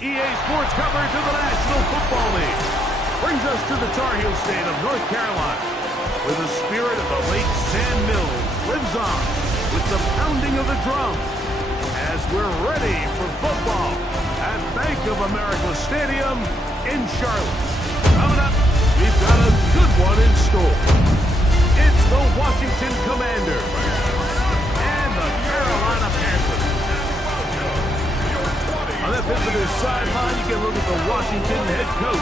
EA Sports coverage of the National Football League brings us to the Tar Heel state of North Carolina, where the spirit of the late Sam Mills lives on with the pounding of the drum as we're ready for football at Bank of America Stadium in Charlotte. Coming up, we've got a good one in store. It's the Washington Commanders and the Carolina Panthers. On that visitor's sideline, you can look at the Washington head coach.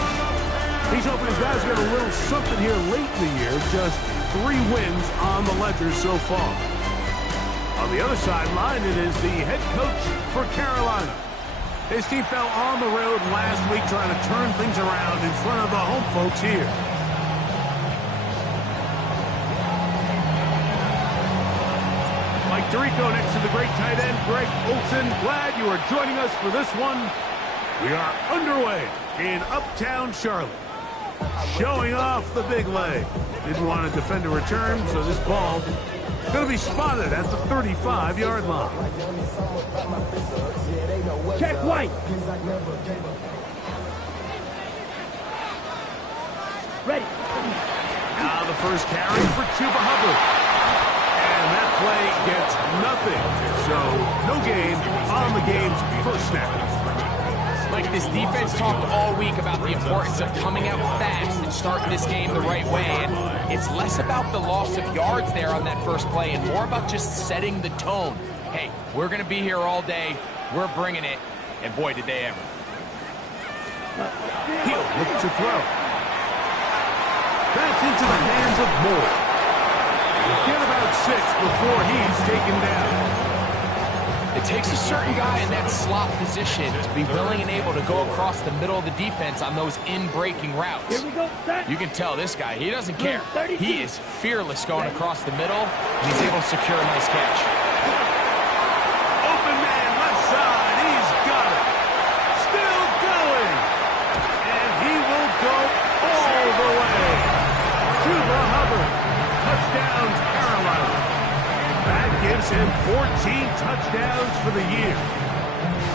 He's hoping his guys get a little something here late in the year. Just 3 wins on the ledger so far. On the other sideline, it is the head coach for Carolina. His team fell on the road last week trying to turn things around in front of the home folks here. Mike Tirico next to the great tight end, Greg Olsen. Glad you are joining us for this one. We are underway in Uptown Charlotte. Showing off the big leg. Didn't want to defend a return, so this ball is going to be spotted at the 35-yard line. Check White. Ready. Now the first carry for Chuba Hubbard. And that play gets nothing. So no gain on the game's first snap. Like, this defense talked all week about the importance of coming out fast and starting this game the right way. And it's less about the loss of yards there on that first play and more about just setting the tone. Hey, we're going to be here all day. We're bringing it. And boy, did they ever. He'll look to throw. That's into the hands of Moore. Get about 6 before he's taken down. It takes a certain guy in that slot position to be willing and able to go across the middle of the defense on those in-breaking routes. Here we go. You can tell this guy, he doesn't care. He is fearless going across the middle, and he's able to secure a nice catch. Open man, left side. He's got it. Still going. And he will go all the way. Chuba Hubbard. Touchdown, Carolina. That gives him 14 touchdowns for the year.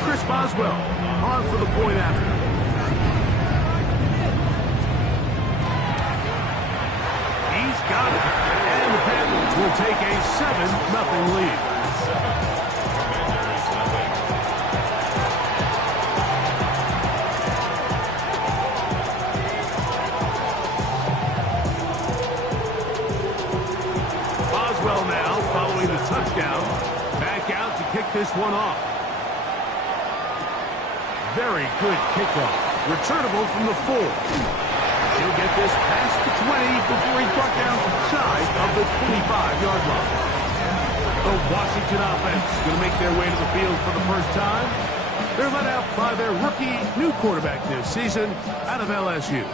Chris Boswell on for the point after. He's got it. And the Panthers will take a 7-0 lead. Boswell now following the touchdown. Back out to kick this one off. Very good kickoff. Returnable from the 4. He'll get this past the 20 before he's brought down shy of the 25-yard line. The Washington offense is going to make their way to the field for the first time. They're led out by their rookie new quarterback this season out of LSU.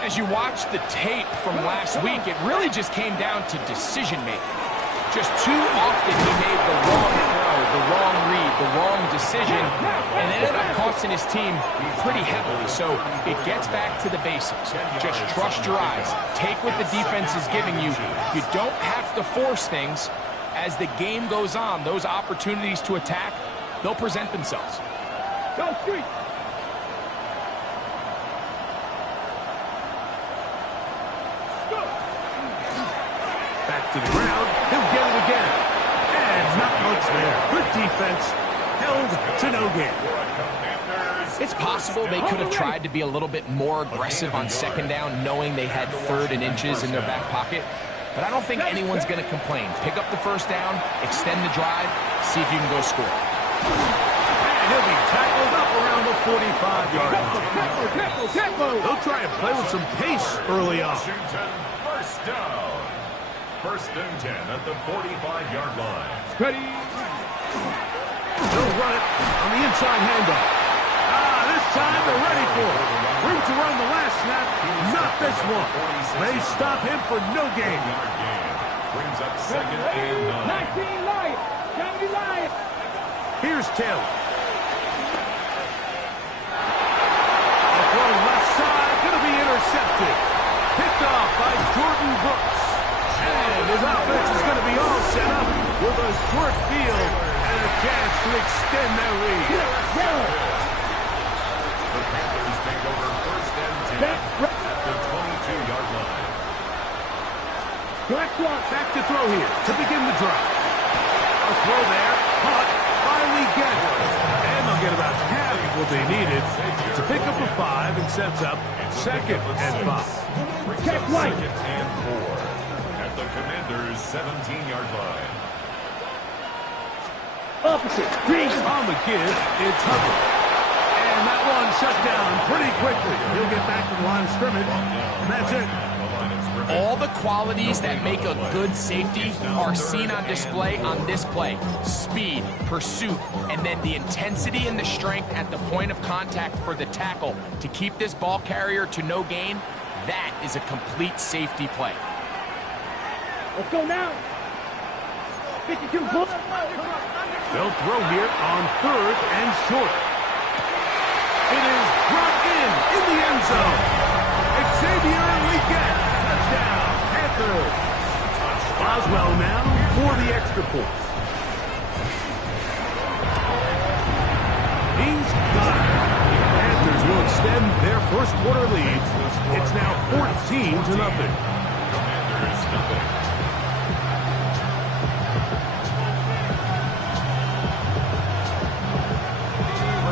As you watch the tape from last week, it really just came down to decision-making. Just too often he made the wrong throw, the wrong read, the wrong decision, and it ended up costing his team pretty heavily. So it gets back to the basics. Just trust your eyes. Take what the defense is giving you. You don't have to force things. As the game goes on, those opportunities to attack, they'll present themselves. Go street. Back to the ground. He'll get it again. And not much there. Good defense. Held to no gain. It's possible they could have tried to be a little bit more aggressive on second down, knowing they had 3rd and inches in their back pocket. But I don't think anyone's going to complain. Pick up the first down, extend the drive, see if you can go score. And he'll be tackled up around the 45-yard line. They'll try and play with some pace early on. Washington, first down. 1st and 10 at the 45-yard line. Ready. They'll run it on the inside handoff. This time they're ready for it. Room to run the last snap. Not this one. They stop him for no gain. Brings up 2nd and 9. 19 Lions. 70 Lions. Here's Taylor. The throw left side. Going to be intercepted. Picked off by Jordan Brooks. And his offense is going to be all set up with a short field and a chance to extend their lead. Set. at the 22-yard line. Black one. Back to throw here to begin the drive. A throw there, caught, finally get it. And they'll get about half of what they needed to pick up a 5 and sets up 2nd and 5. Check White. 2nd and 4 at the Commanders' 17-yard line. Opposite. Green. On the give, it's Hubbard. And that one shut down pretty quickly. He'll get back to the line of scrimmage, and that's it. All the qualities that make a good safety are seen on display on this play. Speed, pursuit, and then the intensity and the strength at the point of contact for the tackle to keep this ball carrier to no gain. That is a complete safety play. Let's go now. 52 bullets. They'll throw here on 3rd and short. It is brought in the end zone. Xavier Legette, touchdown, Panthers. Boswell now for the extra point. He's got it. Panthers will extend their first quarter lead. It's now 14-0. Commanders nothing.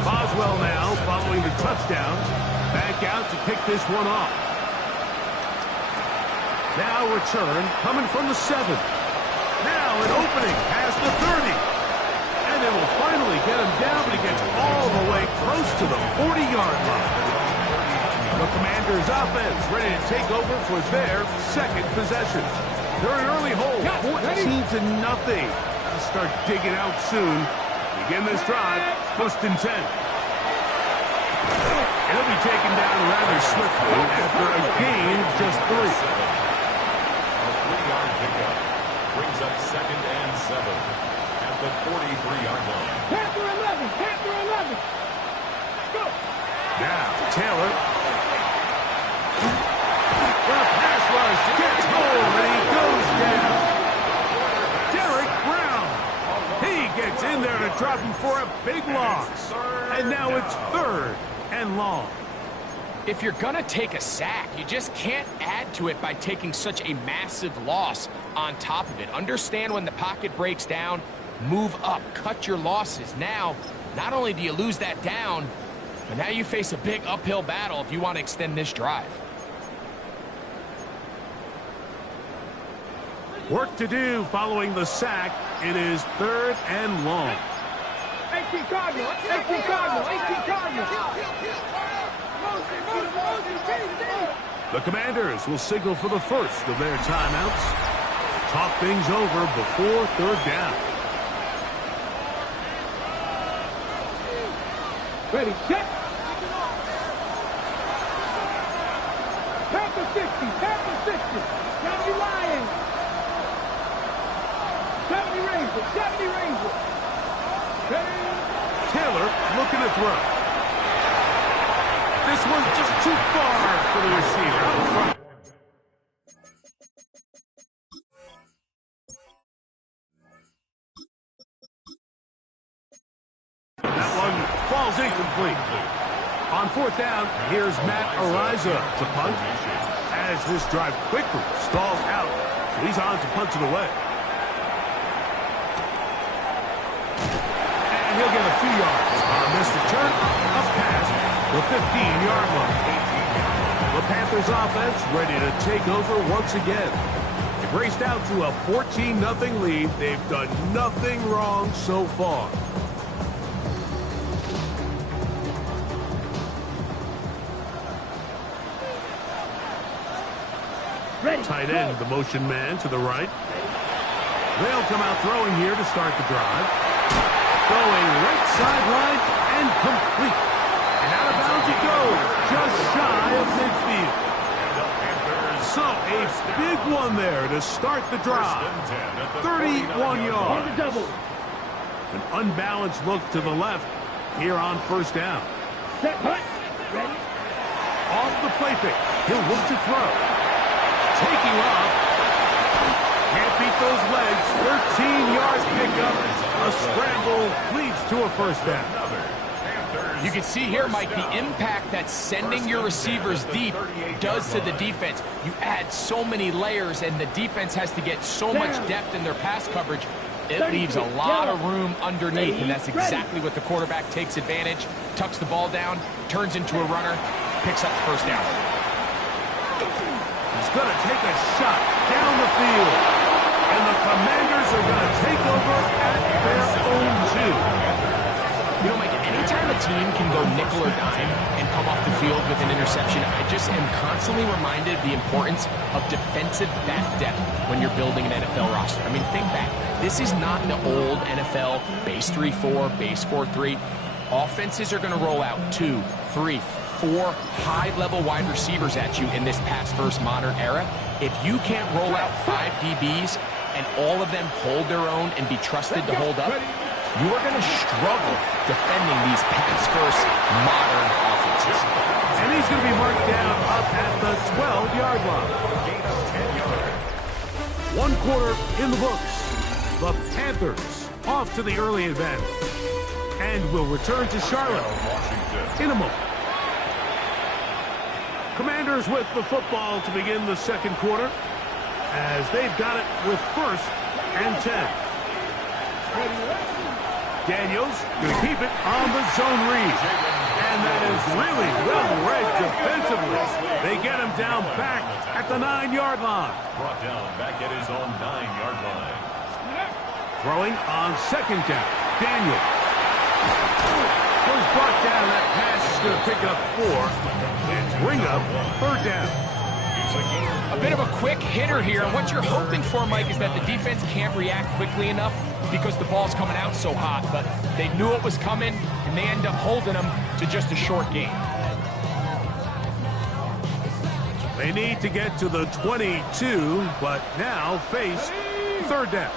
Boswell now following the touchdown. Back out to kick this one off. Now return coming from the 7. Now an opening past the 30. And they will finally get him down, but he gets all the way close to the 40-yard line. The Commanders' offense ready to take over for their 2nd possession. They're an early hole, 14-0. They'll start digging out soon. Begin this drive, 1st and 10. He'll be taken down rather swiftly after a gain of just 3. A 3-yard pickup brings up 2nd and 7 at the 43-yard line. Panther 11. Panther 11. Let's go. Now, Taylor. The pass rush gets home, and he goes down. Derek Brown. He gets in there to drop him for a big loss. And now it's 3rd and long. If you're going to take a sack, you just can't add to it by taking such a massive loss on top of it. Understand when the pocket breaks down, move up, cut your losses. Now, not only do you lose that down, but now you face a big uphill battle if you want to extend this drive. Work to do following the sack. It is 3rd and long. 18 Cardinal. 18 Cardinal. 18 Cardinal. The Commanders will signal for the first of their timeouts. Talk things over before 3rd down. Ready, set. Panther 60. Panther 60. 70 Lions. 70 Rangers. 70 Rangers. Taylor looking to throw. This one's just too far for the receiver out in front. That one falls incomplete. On 4th down, here's Matt Araiza to punt. As this drive quickly stalls out, so he's on to punt it away. And he'll get a few yards on this return, up past the 15-yard line. The Panthers offense ready to take over once again. They've raced out to a 14-0 lead. They've done nothing wrong so far. Ready. Tight end, the motion man to the right. They'll come out throwing here to start the drive. Going right sideline and complete. And out of bounds he goes, just shy of midfield. So a big one there to start the drive. 31 yards. Double. An unbalanced look to the left here on 1st down. Set, punt. Ready. Off the play fake. He'll look to throw. Taking off. Can't beat those legs. 13-yard pickup. A scramble leads to a 1st down. You can see here, Mike, the impact that sending your receivers deep does to the defense. You add so many layers, and the defense has to get so much depth in their pass coverage. It leaves a lot of room underneath, and that's exactly what the quarterback takes advantage. Tucks the ball down, turns into a runner, picks up the first down. He's going to take a shot down the field. And the Commanders are going to take over at their own 2. You know, Mike, anytime a team can go nickel or dime and come off the field with an interception, I just am constantly reminded of the importance of defensive back depth when you're building an NFL roster. I mean, think back. This is not the old NFL base 3-4, base 4-3. Offenses are going to roll out 2, 3, 4 high-level wide receivers at you in this pass-first modern era. If you can't roll out 5 DBs and all of them hold their own and be trusted to hold up, you are going to struggle defending these pass-first modern offenses. And he's going to be marked down up at the 12-yard line. 1 quarter in the books. The Panthers off to the early advantage. And will return to Charlotte in a moment. Commanders with the football to begin the second quarter, as they've got it with 1st and 10. Daniels going to keep it on the zone read. And that is really well read defensively. They get him down back at the 9-yard line. Brought down back at his own 9-yard line. Throwing on 2nd down. Daniel was brought down. That pass is going to pick up 4 and bring up 3rd down. A bit of a quick hitter here, and what you're hoping for, Mike, is that the defense can't react quickly enough because the ball's coming out so hot, but they knew it was coming, and they end up holding them to just a short gain. They need to get to the 22, but now face 3rd down.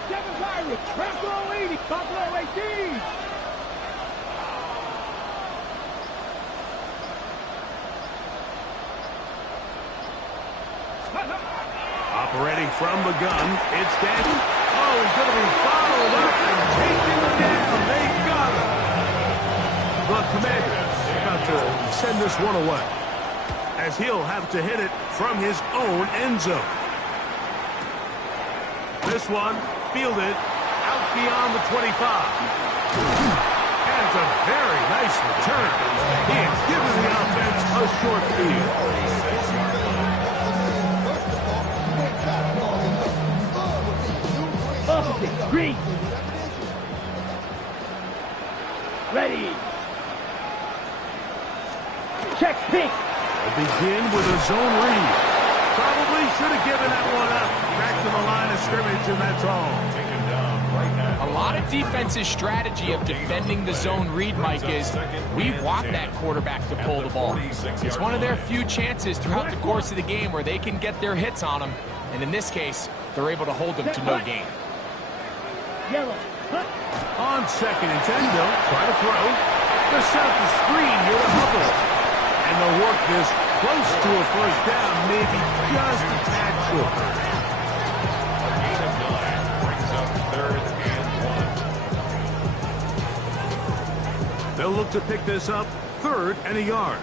Operating from the gun, it's Daniel. Oh, he's going to be followed up and taken down. They got him. The Commanders about to send this one away, as he'll have to hit it from his own end zone. This one fielded out beyond the 25. And it's a very nice return. He has given the offense a short field. Green. Ready. Check pink. They'll begin with a zone read. Probably should have given that one up. Back to the line of scrimmage, and that's all. A lot of defense's strategy of defending the zone read, Mike, is we want that quarterback to pull the ball. It's one of their few chances throughout the course of the game where they can get their hits on him, and in this case, they're able to hold them to no gain. Yellow. On 2nd and 10, they'll try to throw. They'll set up the screen here to Hubbard. And they'll work this close to a 1st down, maybe just a tad short. A gain of 9 brings up 3rd and 1. They'll look to pick this up 3rd and a yard.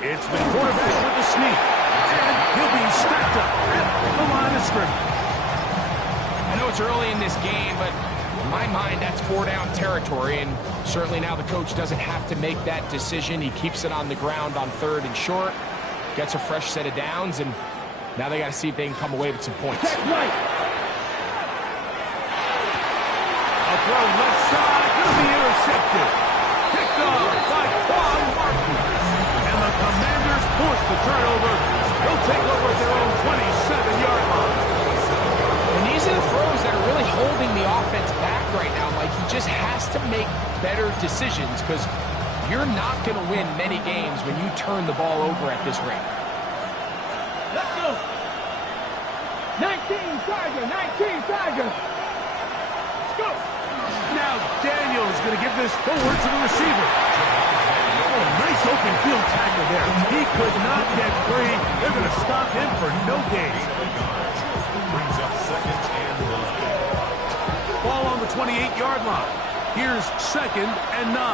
It's the quarterback with the sneak. And he'll be stacked up at the line of scrimmage. I know it's early in this game, but in my mind, that's 4-down territory, and certainly now the coach doesn't have to make that decision. He keeps it on the ground on 3rd and short, gets a fresh set of downs, and now they got to see if they can come away with some points. A throw left side, going to be intercepted. Picked off by Quan Martin. And the Commanders force the turnover. They'll take over at their own 27-yard line. And these are the throws that are really holding the offense back right now. Like, he just has to make better decisions because you're not going to win many games when you turn the ball over at this rate. Let's go. 19 Tiger, 19 Tiger. Let's go. Now Daniels going to give this forward to the receiver. Oh, nice open field tackle there. He could not get free. They're going to stop him for no gain. Brings up 2nd and 9. Ball on the 28-yard line. Here's 2nd and 9.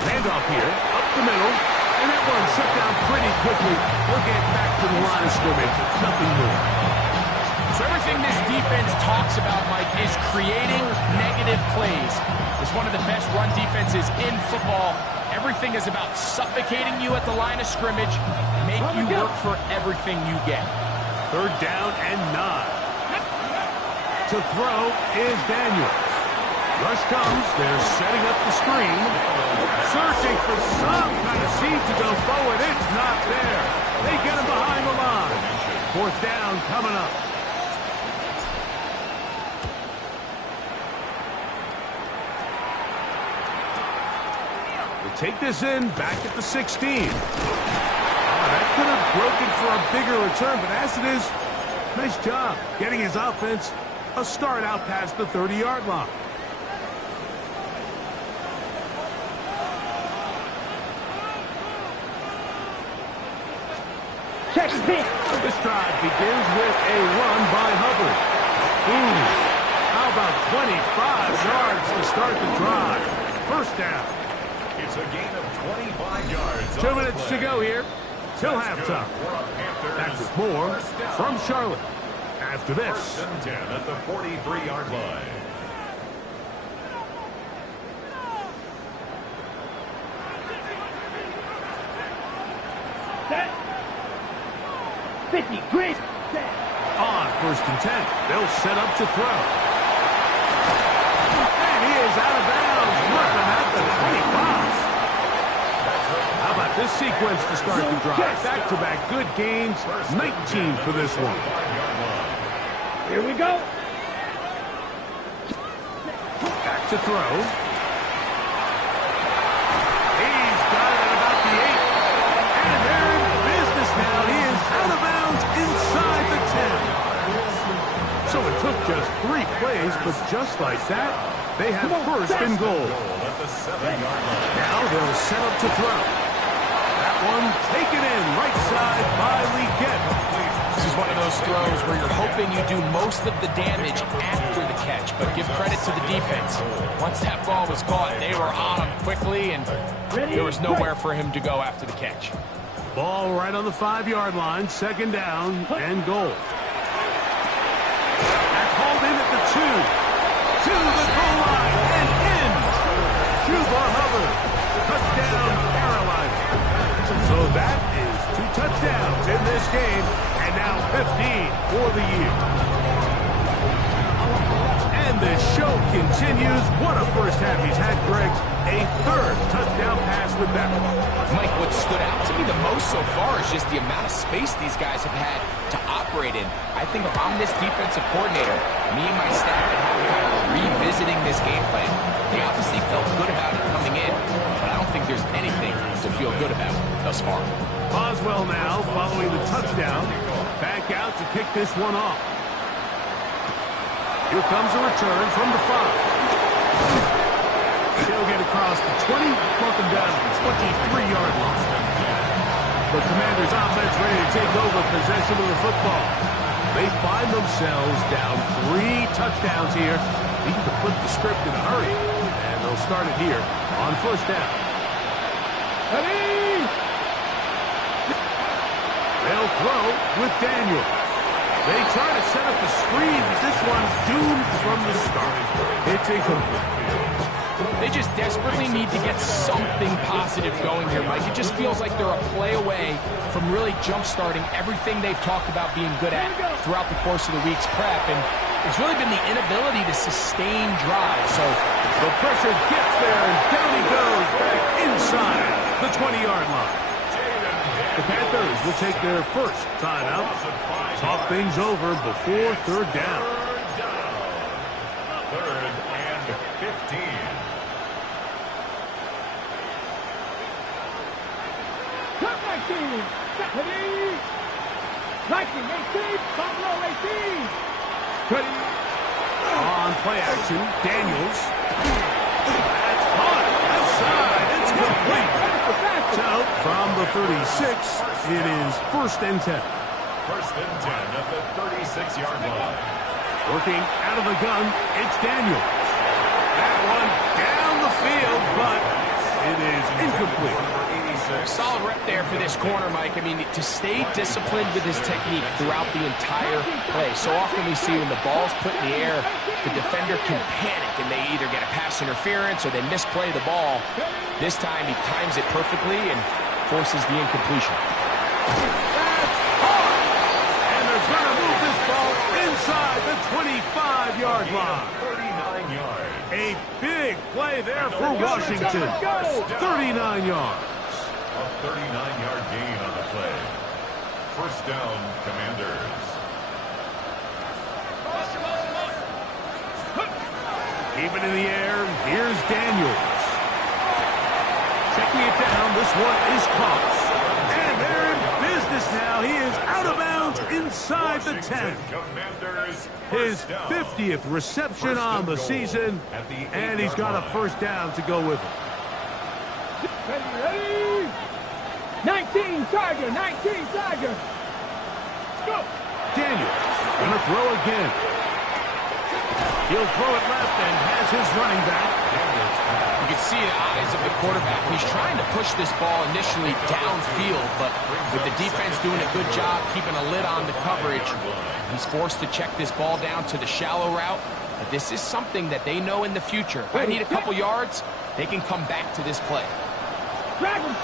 Handoff here, up the middle, and that one shut down pretty quickly. We'll get back to the line of scrimmage. Nothing more. So everything this defense talks about, Mike, is creating negative plays. It's one of the best run defenses in football. Everything is about suffocating you at the line of scrimmage, make you work for everything you get. 3rd down and 9. To throw is Daniels. Rush comes. They're setting up the screen. Searching for some kind of seed to go forward. It's not there. They get him behind the line. 4th down coming up. They take this in back at the 16. That could have broken for a bigger return, but as it is, nice job getting his offense a start out past the 30-yard line. This drive begins with a run by Hubbard. How about 25 yards to start the drive? 1st down. It's a gain of 25 yards. 2 minutes to go here till halftime. Back with more from Charlotte after this. 1st and 10 at the 43-yard line. Set. 50, great. Set. On 1st and 10, they'll set up to throw. And he is out of bounds, looking at the 25. How about this sequence to start the drive? Back-to-back good gains, 19 for this one. Here we go. Back to throw. He's got it at about the 8. And they're in business now. He is out of bounds inside the 10. So it took just 3 plays, but just like that, they have 1st and goal. At the 7-yard line. Now they'll set up to throw. That one taken in right side by Legette. This is one of those throws where you're hoping you do most of the damage after the catch, but give credit to the defense. Once that ball was caught, they were on him quickly, and there was nowhere for him to go after the catch. Ball right on the 5-yard line, 2nd down and goal. That's hauled in at the 2. To the goal line and in. Chuba Hubbard. Touchdown, Carolina. So that is 2 touchdowns in this game, and now 15 for the year. And the show continues. What a first half he's had, Greg. A 3rd touchdown pass with that one. Mike, what stood out to me the most so far is just the amount of space these guys have had to operate in. I think if I'm this defensive coordinator, me and my staff at halftime are revisiting this game plan. They obviously felt good about it coming in, but I don't think there's anything to feel good about thus far. Boswell now following the touchdown. Back out to kick this one off. Here comes a return from the 5. They'll get across the 20, walk them down to the 23-yard line. The Commanders' offense ready to take over possession of the football. They find themselves down 3 touchdowns here. Need to flip the script in a hurry. And they'll start it here on 1st down. Ready. They'll throw with Daniel. They try to set up the screen, but this one's doomed from the start. It's incomplete. They just desperately need to get something positive going here, Mike. It just feels like they're a play away from really jump-starting everything they've talked about being good at throughout the course of the week's prep. And it's really been the inability to sustain drives. So the pressure gets there, and down he goes back inside the 20-yard line. The Panthers will take their 1st timeout. Talk things over before 3rd down. 3rd and 15. Lightning 18, Buffalo 18. Ready. On play action, Daniels. That's caught outside. It's complete. So from the 36, it is 1st and 10. 1st and 10 at the 36-yard line. Working out of the gun, it's Daniels. That one down the field, but it is incomplete. Solid rep there for this corner, Mike. I mean, to stay disciplined with his technique throughout the entire play. So often we see when the ball's put in the air, the defender can panic and they either get a pass interference or they misplay the ball. This time he times it perfectly and forces the incompletion. That's hard! And they're going to move this ball inside the 25-yard line. 39 yards. A big play there for Washington. 39 yards. A 39-yard gain on the play. First down, Commanders. Keep it in the air. Here's Daniels. Checking it down. This one is caught. And they're in business now. He is out of bounds inside the 10. Commanders, His first down. 50th reception First on and the goal season. at the And he's 8-yard got a line. first down to go with him. Ready? 19 Charger, 19 Charger. Go. Daniels gonna throw again. He'll throw it left and has his running back. You can see the eyes of the quarterback. He's trying to push this ball initially downfield, but with the defense doing a good job keeping a lid on the coverage, he's forced to check this ball down to the shallow route. But this is something that they know in the future. If I need a couple yards, they can come back to this play. Dragon.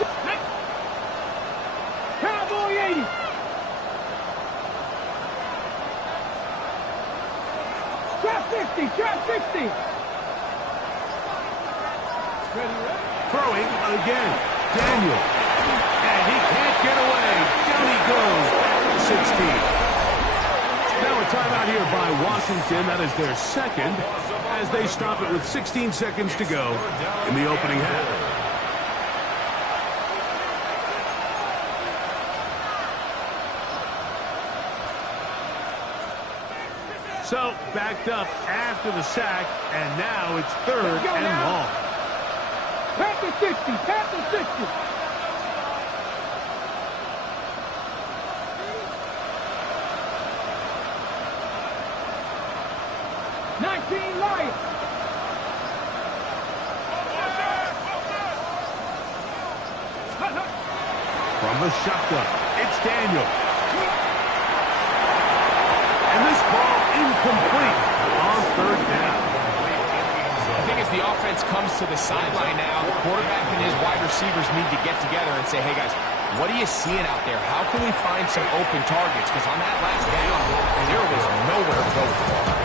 Cowboy 80. Trap 50, trap 50. Throwing again. Daniel. And he can't get away. Down he goes. Back to 16. Now a timeout here by Washington. That is their second as they stop it with 16 seconds to go in the opening half. So, backed up after the sack, and now it's third and long. Pass the 60, pass the 60. Lions. From the shotgun, it's Daniel. And this ball incomplete on third down. I think as the offense comes to the sideline now, the quarterback and his wide receivers need to get together and say, hey guys, what are you seeing out there? How can we find some open targets? Because on that last down, there was nowhere to go with the ball.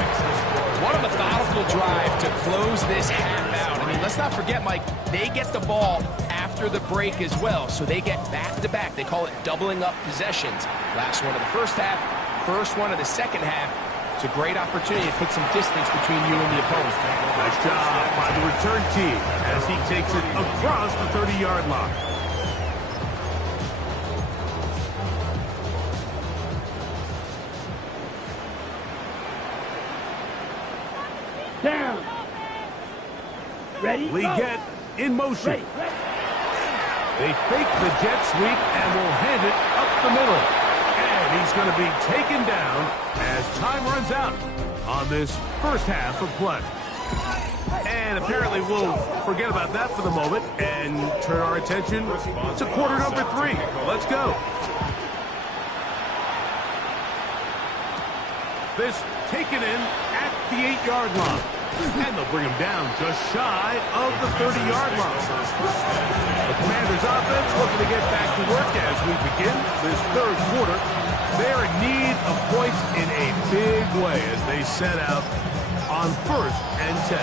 What a methodical drive to close this half out. I mean, let's not forget, Mike, they get the ball after the break as well, so they get back-to-back. They call it doubling up possessions. Last one of the first half, first one of the second half. It's a great opportunity to put some distance between you and the opponent. Nice job by the return team as he takes it across the 30-yard line. Down. Ready? Leggett in motion. They fake the jet sweep and will hand it up the middle. And he's going to be taken down as time runs out on this first half of play. And apparently we'll forget about that for the moment and turn our attention to quarter number 3. Let's go. This taken in at the 8-yard line. And they'll bring him down just shy of the 30-yard line. The Commanders' offense looking to get back to work as we begin this third quarter. They're in need of points in a big way as they set out on 1st and 10.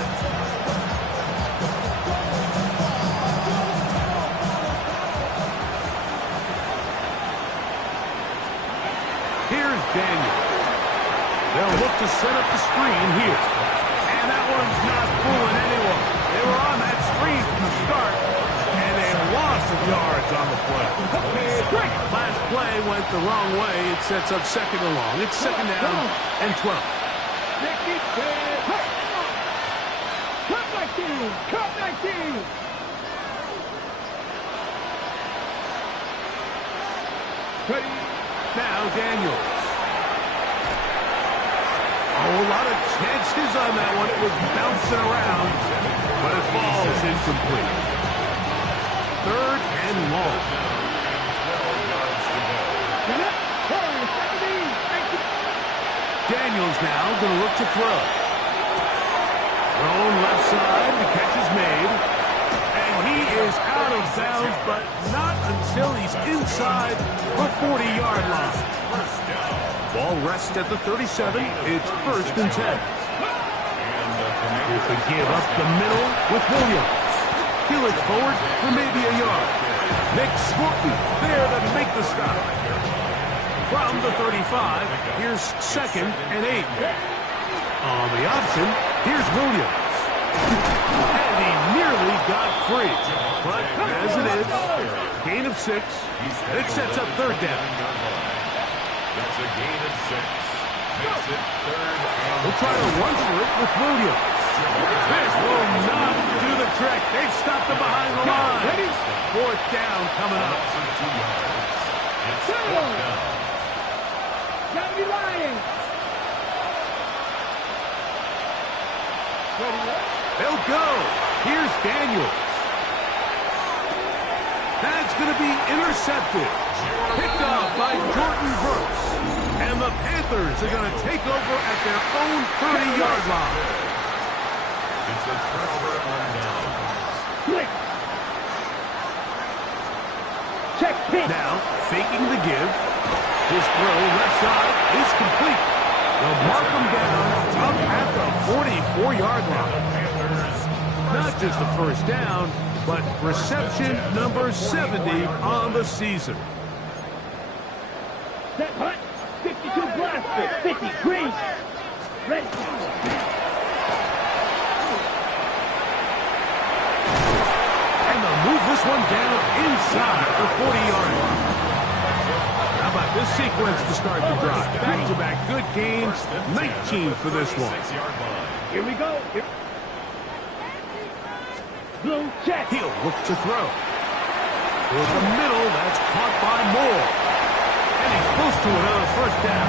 Here's Daniel. They'll look to set up the screen here. And that one's not fooling anyone. They were on that screen from the start, and a loss of yards on the play. Last play went the wrong way. It sets up second and long. It's second down and 12. Cut 19! Cut 19! Now Daniels. A whole lot chances on that one. It was bouncing around, but it falls incomplete. 3rd and long. Daniels now going to look to throw. Thrown left side, the catch is made. And he is out of bounds, but not until he's inside the 40-yard line. Ball rests at the 37. It's 1st and 10. With the give up the middle with Williams. He'll look forward for maybe a yard. Nick Scorton there to make the stop. From the 35, here's 2nd and 8. On the option, here's Williams. And he nearly got free. But as it is, gain of 6, and it sets up 3rd down. That's a gain of 6. Makes it 3rd and We'll try to run for it with Williams. This will not do the trick. They've stopped him behind the line. 4th down coming up. 2 yards. It's 4th down. Gotta be lying. They'll go. Here's Daniels. That's going to be intercepted. Picked off by Jordan Brooks. And the Panthers are going to take over at their own 30-yard line. It's a turnover on downs. Quick. Check pitch. Now, faking the give. His throw left side is complete. They'll mark him down up at the 44-yard line. Not just a 1st down, but reception number 70 on the season. Set hut. 52 blaster. 50 green. Ready. And they'll move this one down inside the 40-yard line. How about this sequence to start the drive? Back-to-back good gains. 19 for this one. 6-yard line. Here we go. Blue check. He'll look to throw. Toward the middle, that's caught by Moore. And he's close to another 1st down.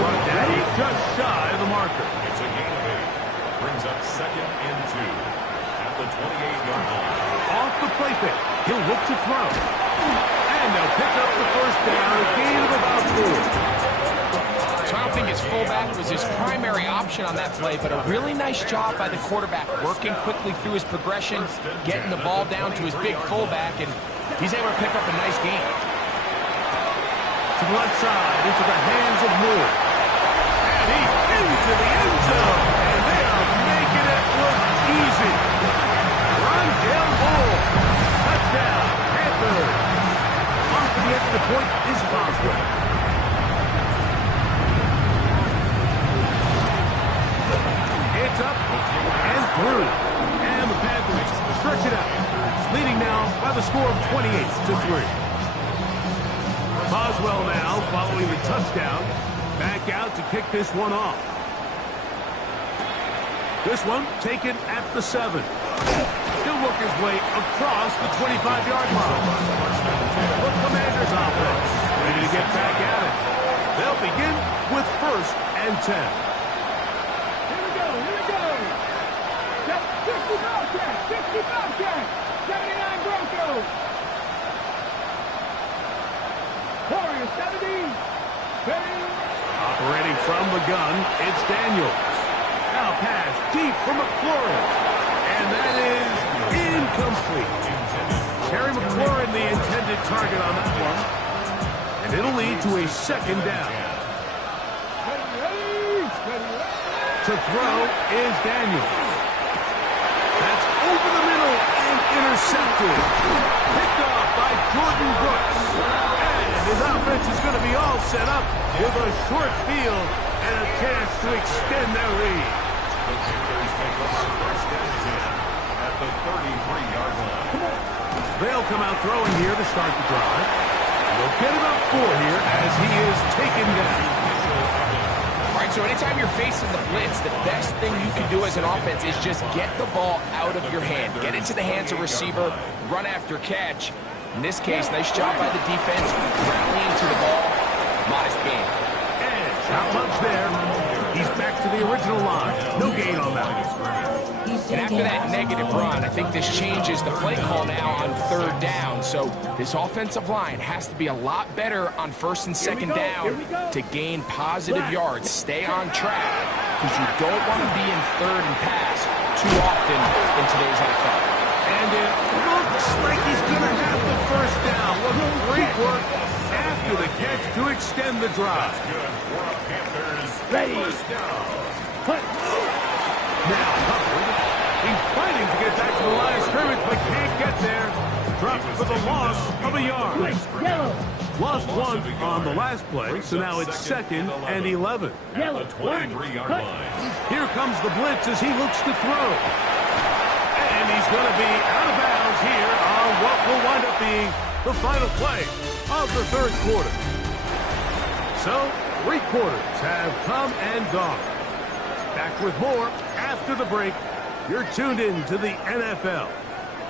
But that is just shy of the marker. It's a gain of 8. Brings up 2nd and 2 at the 28-yard line. Off the play fake. He'll look to throw. And they'll pick up the 1st down, a gain of about 4. So I don't think his fullback was his primary option on that play, but a really nice job by the quarterback working quickly through his progression, getting the ball down to his big fullback, and he's able to pick up a nice gain. To the left side, into the hands of Moore. And he's into the end zone. And they are making it look easy. Rondale Moore. Touchdown, Panthers. On for the extra point is Boswell. It's up and through. And the Panthers stretch it out. Leading now by the score of 28-3. Boswell now following the touchdown. Back out to kick this one off. This one taken at the 7. He'll work his way across the 25-yard line. The Commanders offense ready to get back at it. They'll begin with 1st and 10. Here we go. 60 Bobcat. 60 Bobcat. 79 Broncos. Warriors 70. Operating from the gun, it's Daniels. Now pass deep from McLaurin. And that is incomplete. Terry McLaurin, the intended target on that one. And it'll lead to a 2nd down. To throw is Daniels. That's over the middle and intercepted. Picked off by Jordan Brooks. And his offense is going to be all set up with a short field and a chance to extend their lead. The Panthers take over 1st and 10 at the 33-yard line. They'll come out throwing here to start the drive. They'll get about 4 here as he is taken down. All right, so anytime you're facing the blitz, the best thing you can do as an offense is just get the ball out of your hand. Get it to the hands of receiver, run after catch. In this case, nice job by the defense, rallying to the ball. Modest gain. And not much there. He's back to the the original line. No gain on that. And after that negative run, I think this changes the play call now on 3rd down. So this offensive line has to be a lot better on 1st and 2nd down to gain positive yards. Stay on track, because you don't want to be in 3rd and pass too often in today's NFL. And it looks like he's going to have the 1st down. What great work after the catch to extend the drive. Ready. Now covered. He's fighting to get back to the line of scrimmage, but can't get there. Dropped for the loss of a yard. Yellow. Lost 1 on the last play, so now it's 2nd and 11. Yellow. 23-yard line. Here comes the blitz as he looks to throw. And he's going to be out of bounds here on what will wind up being the final play of the 3rd quarter. So, 3 quarters have come and gone. Back with more after the break. You're tuned in to the NFL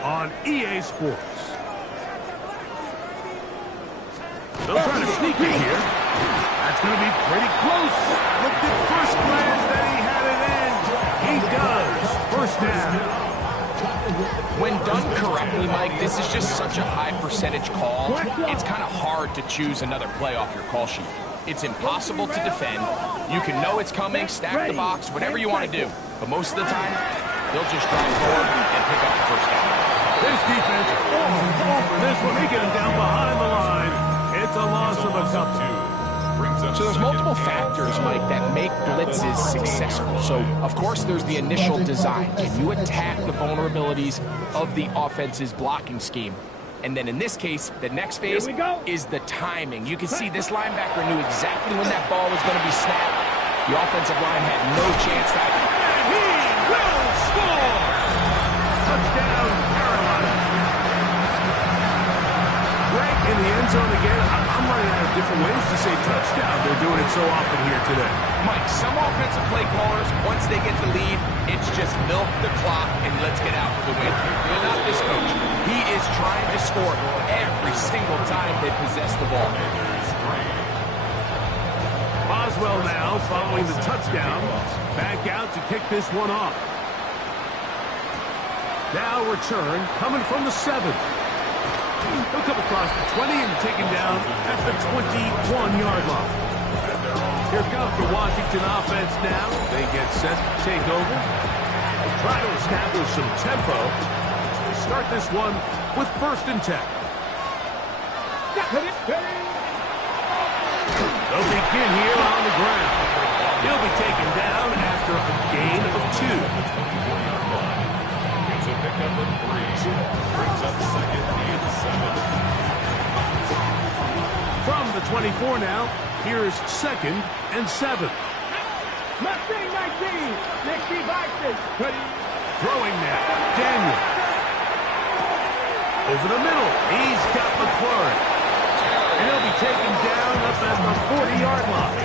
on EA Sports. They'll try to sneak in here. That's going to be pretty close. Looked at first glance that he had it in. He does. 1st down. When done correctly, Mike, this is just such a high percentage call. It's kind of hard to choose another play off your call sheet. It's impossible to defend. You can know it's coming, stack the box, whatever you want to do. But most of the time, they'll just drive forward and pick up the 1st down. This defense, for this one, they get him down behind the line. It's a loss of a couple. So there's multiple factors, Mike, that make blitzes successful. So, of course, there's the initial design. Can you attack the vulnerabilities of the offense's blocking scheme? And then in this case, the next phase is the timing. You can see this linebacker knew exactly when that ball was going to be snapped. The offensive line had no chance to... And he will score! Touchdown, Carolina. Greg in the end zone again. I'm running out of different ways to say touchdown. They're doing it so often here today. Mike, some offensive play callers, once they get the lead, it's just milk the clock and let's get out for the win. But not this coach. He is trying to score every single time they possess the ball. Boswell now following the touchdown. Back out to kick this one off. Now return coming from the 7. He'll come across the 20 and taken down at the 21-yard line. Here comes the Washington offense now. They get set to take over. They try to establish some tempo. They start this one with 1st and 10. They'll begin here on the ground. He'll be taken down after a gain of 2. It's a pickup of 3. Brings up 2nd and 7. From the 24 now, here's 2nd and 7. Mustang 19. Next devices. Throwing now, Daniel. Over the middle, he's got McLaurin. And he'll be taken down up at the 40-yard line.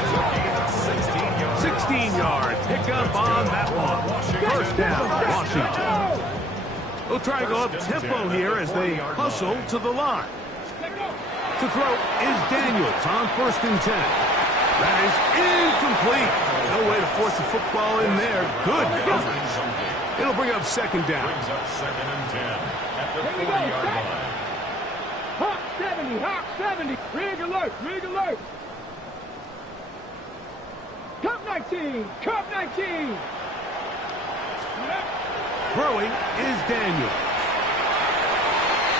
16-yard pickup on that one. 1st down, Washington. They'll try to go up tempo here as they hustle to the line. To throw is Daniels on 1st and 10. That is incomplete. No way to force the football in there. Good coverage. It'll bring up 2nd down. Brings up 2nd and 10 at the 40-yard line. Hawk 70, Hawk 70. Rig alert, rig alert. Cup 19, Cup 19. Throwing is Daniel.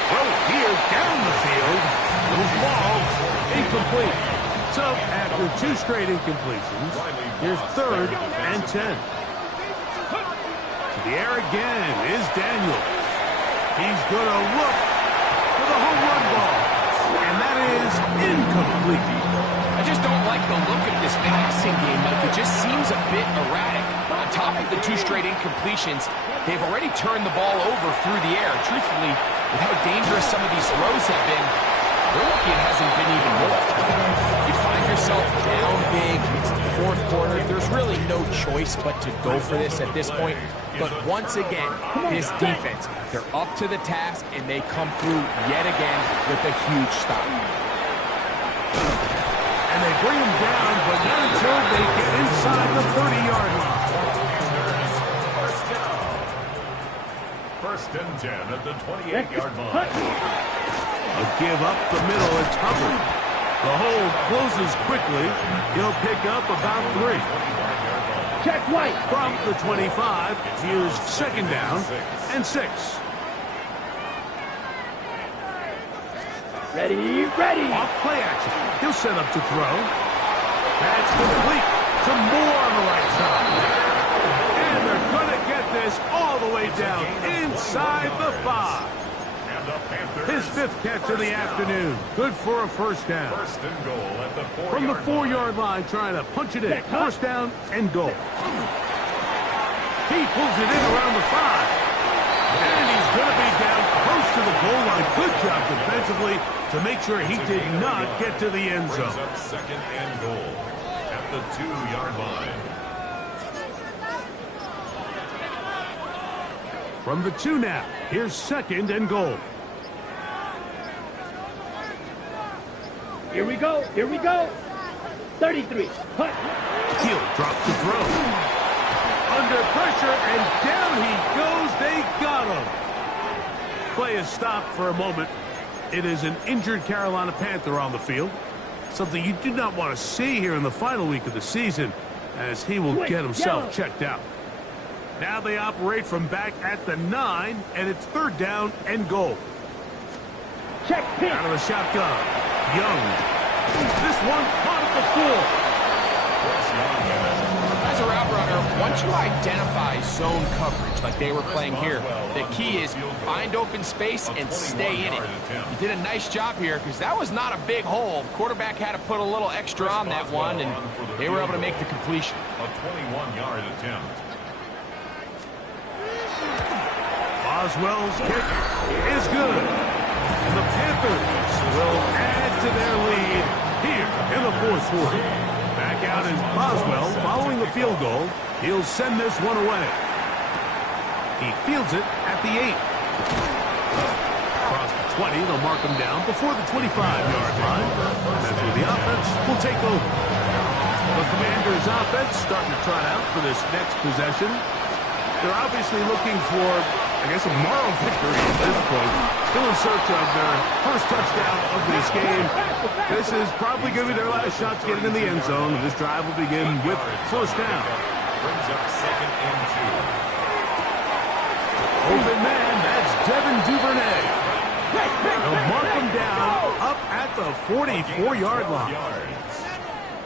Throw here down the field. Little ball, incomplete. So after 2 straight incompletions, here's 3rd and 10. To the air again is Daniel. He's going to look for the home run ball. And that is incomplete. I just don't like the look of this passing game. Like, it just seems a bit erratic. On top of the 2 straight incompletions, they've already turned the ball over through the air. Truthfully, with how dangerous some of these throws have been, they're lucky it hasn't been even more. You find yourself down big. It's the 4th quarter. There's really no choice but to go for this at this point. But once again, this defense, they're up to the task, and they come through yet again with a huge stop. And they bring them down, but not until they get inside the 30-yard line. First and 10 at the 28-yard line. A give up the middle. It's Hubbard. The hole closes quickly. He'll pick up about 3. Check right. From the 25, here's second down and 6. Ready, ready. Off play action. He'll set up to throw. That's complete to Moore on the right side. And they're going to get this all the way down inside the 5. His 5th catch of the afternoon. Good for a first down. First and goal at the 4-yard From the line. 4-yard line, trying to punch it in. First down and goal. He pulls it in around the 5. And he's going to be down close to the goal line. Good job defensively to make sure he did not get to the end Brings zone. up second and goal at the 2-yard line. From the 2 now, here's second and goal. Here we go, here we go. 33, hut. He'll drop the throw. Under pressure, and down he goes. They got him. Play is stopped for a moment. It is an injured Carolina Panther on the field. Something you do not want to see here in the final week of the season, as he will get himself checked out. Now they operate from back at the 9, and it's third down and goal. Check pitch. Out of the shotgun. Young. This one caught at the 4. As a route runner, once you identify zone coverage like they were playing here, the key is find open space and stay in it. He did a nice job here because that was not a big hole. The quarterback had to put a little extra on that one, and they were able to make the completion. A 21-yard attempt. Boswell's kick is good. And the Panthers will add to their lead here in the 4th quarter. Back out is Boswell following the field goal. He'll send this one away. He fields it at the 8. Across the 20, they'll mark him down before the 25-yard line. And that's where the offense will take over. The Commanders' offense starting to trot out for this next possession. They're obviously looking for, I guess, a moral victory at this point. Still in search of their first touchdown of this game. This is probably going to be their last shot to get it in the end zone. And this drive will begin with first down. Brings up second and 2. Open man, that's Devin Duvernay. They'll mark him down up at the 44-yard line.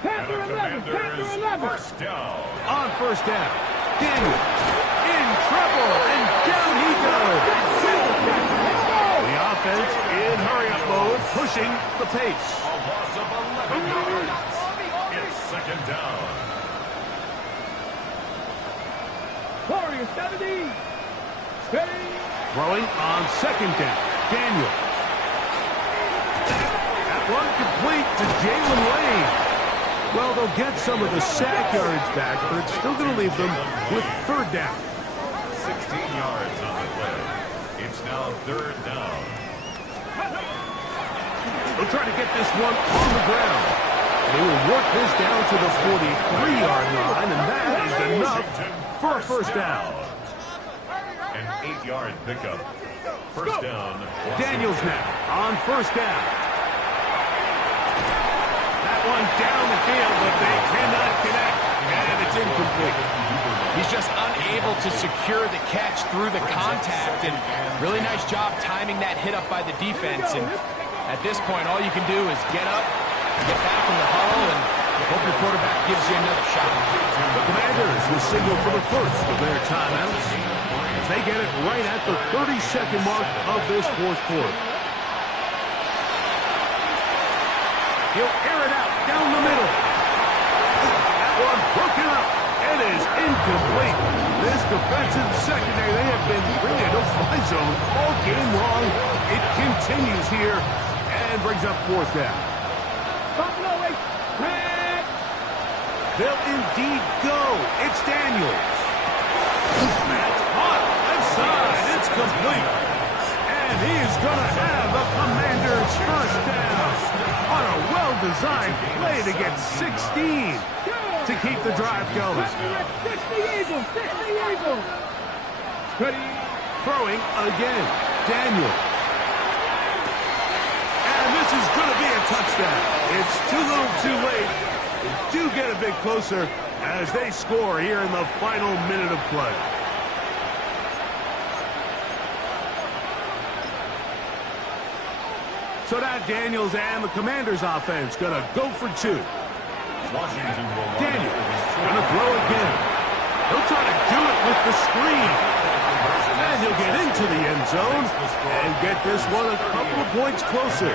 Panther 11, Panther 11. First down. On first down, Daniel in trouble, and down he goes. The offense in hurry-up mode, pushing the pace. A loss of 11 yards. It's second down. Warrior 70. Ready. Throwing on second down, Daniel. That one complete to Jalen Lane. Well, they'll get some of the sack yards back, but it's still going to leave them with third down. 16 yards on the play. It's now third down. They'll try to get this one on the ground. They will work this down to the 43-yard line, and that is enough for a first down. An 8-yard pickup. First down. Daniels now on first down. That one down the field, but they cannot connect, and it's incomplete. He's just unable to secure the catch through the contact, and really nice job timing that hit up by the defense. And at this point, all you can do is get up, get back in the huddle, and hope your quarterback gives you another shot. The Commanders will signal for the first of their timeouts as they get it right at the 30-second mark of this fourth quarter. He'll air it out down the middle. That one broken up. It is incomplete. This defensive secondary, they have been really a no-fly zone all game long. It continues here and brings up fourth down. They'll indeed go. It's Daniels. That's hot. Left side. It's complete. And he is going to have the Commanders' first down On a well-designed play to get 16 to keep the drive going. 60 Eagles, 60 Eagles. Throwing again. Daniel. And this is going to be a touchdown. It's too little too late. They do get a bit closer as they score here in the final minute of play. So now Daniels and the Commanders offense going to go for two. Washington will Daniels going to throw again. He'll try to do it with the screen. And he'll get into the end zone and get this one a couple of points closer.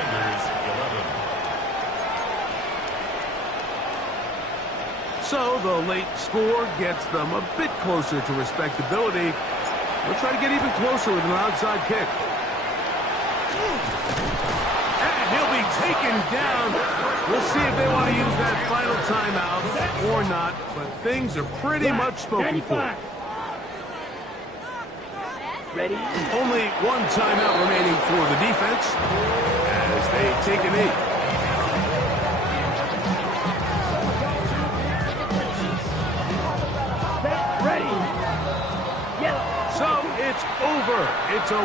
So the late score gets them a bit closer to respectability. They'll try to get even closer with an onside kick. And he'll be taken down. We'll see if they want to use that final timeout or not, but things are pretty much spoken for. Ready? Only one timeout remaining for the defense as they take a knee. Ready. Yellow. So it's over. It's a